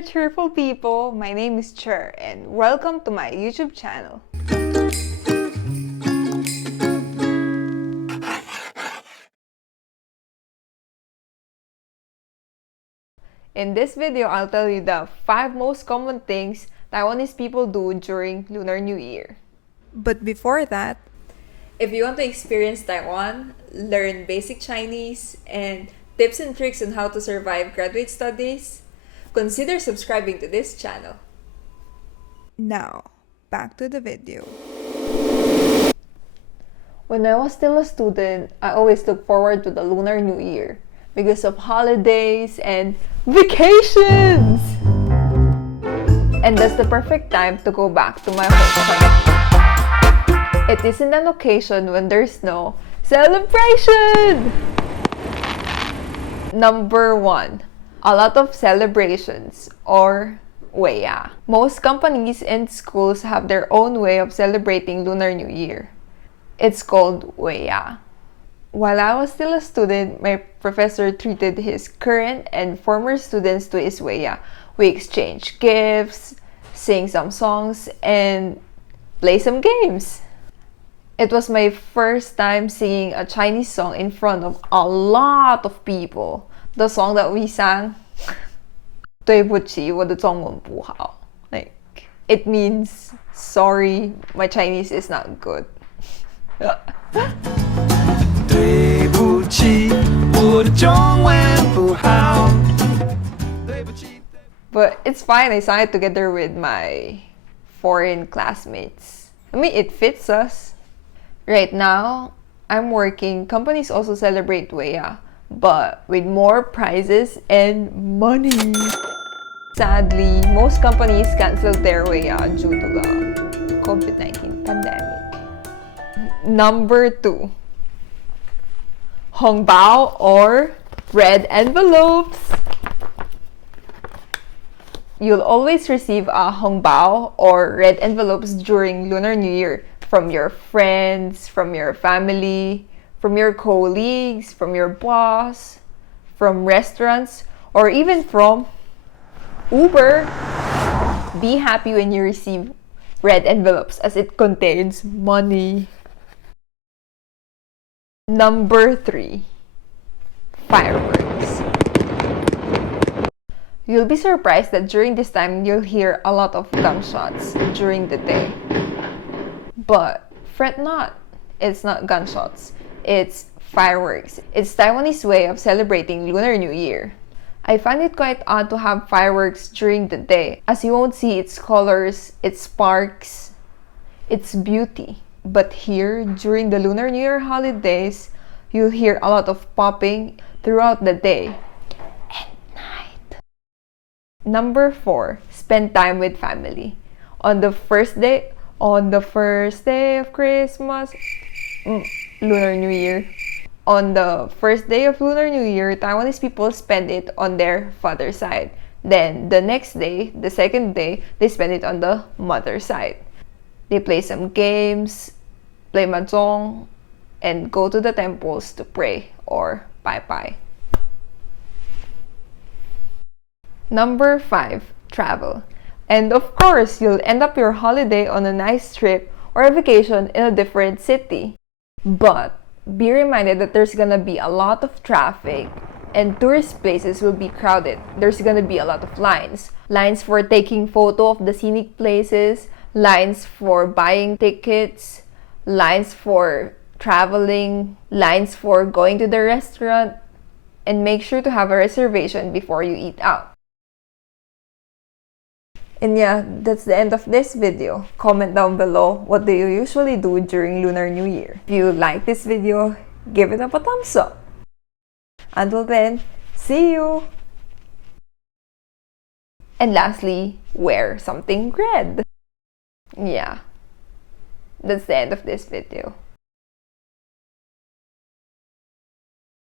there, cheerful people! My name is Cher, and welcome to my YouTube channel. In this video, I'll tell you the 5 most common things Taiwanese people do during Lunar New Year. But before that, if you want to experience Taiwan, learn basic Chinese, and tips and tricks on how to survive graduate studies, consider subscribing to this channel. Now, back to the video. When I was still a student, I always looked forward to the Lunar New Year because of holidays and vacations! And that's the perfect time to go back to my hometown. It isn't an occasion when there's no celebration! Number 1. A lot of celebrations, or Weya. Most companies and schools have their own way of celebrating Lunar New Year. It's called Weya. While I was still a student, my professor treated his current and former students to his Weya. We exchanged gifts, sing some songs, and play some games. It was my first time singing a Chinese song in front of a lot of people. The song that we sang, 对不起，我的中文不好. Like, it means, sorry, my Chinese is not good. 对不起，我的中文不好。 But it's fine, I sang it together with my foreign classmates. I mean, it fits us. Right now, I'm working. Companies also celebrate Weya, but with more prizes and money. Sadly, most companies canceled their Weya due to the COVID-19 pandemic. Number 2. Hongbao or red envelopes. You'll always receive a hongbao or red envelopes during Lunar New Year from your friends, from your family, from your colleagues, from your boss, from restaurants, or even from Uber. Be happy when you receive red envelopes as it contains money. Number 3. Fireworks. You'll be surprised that during this time, you'll hear a lot of gunshots during the day. But fret not, it's not gunshots, it's fireworks. It's Taiwanese way of celebrating Lunar New Year. I find it quite odd to have fireworks during the day, as you won't see its colors, its sparks, its beauty. But here, during the Lunar New Year holidays, you'll hear a lot of popping throughout the day and night. Number 4. Spend time with family. On the first day of Christmas, Lunar New Year. On the first day of Lunar New Year, Taiwanese people spend it on their father's side. Then the next day, the second day, they spend it on the mother's side. They play some games, play mahjong, and go to the temples to pray or bye-bye. Number 5. Travel. And of course, you'll end up your holiday on a nice trip or a vacation in a different city. But be reminded that there's gonna be a lot of traffic and tourist places will be crowded. There's gonna be a lot of lines. Lines for taking photo of the scenic places, lines for buying tickets, lines for traveling, lines for going to the restaurant, and make sure to have a reservation before you eat out. And yeah, that's the end of this video. Comment down below, what do you usually do during Lunar New Year? If you like this video, give it up a thumbs up. Until then, see you! And lastly, wear something red. Yeah, that's the end of this video.